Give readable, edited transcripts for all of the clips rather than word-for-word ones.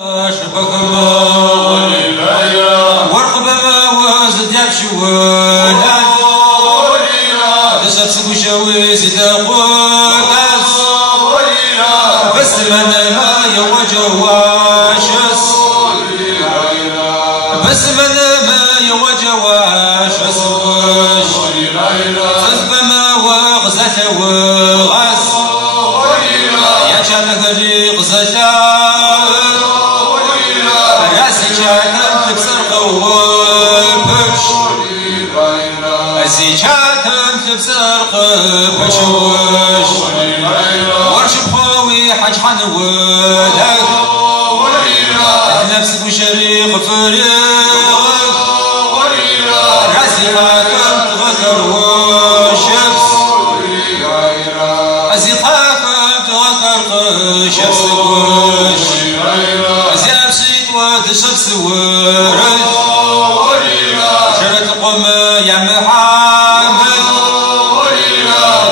شبكما ورقبما وزد يبشوان دسات سبوشاوي زيدا قوكاس بس من ما يوجواش بس من ما يوجواش حزبما وغزة وغاس يا شاب غري غزة زيجاتم تبصر قوبش زيجاتم تبصر قوبش ورشب خوي حج حنودك نفسك وشريق فريق رزقكم تغكر وشبس زيقكم تغكر شبس شخص ورد شرط قم يا محمد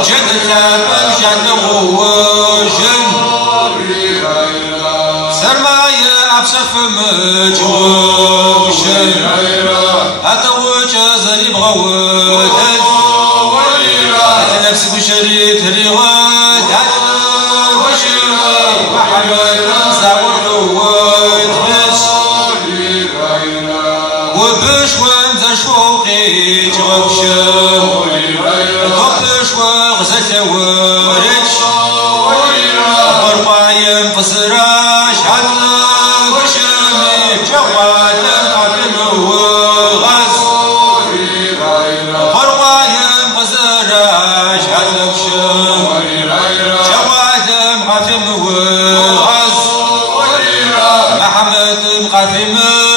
جدك بمشاد غوشن سرمايا أبشف مجوشن أتوج زريب غوتك نفسك وشريك رغد محمد زاور غوت وبش وانت شوقي تغبشم وبش وغزة ورش ورقايم فصراش حتى وشمي جواتم عبن وغز ورقايم فصراش حتى وشم جواتم عبن وغز محمد قاسم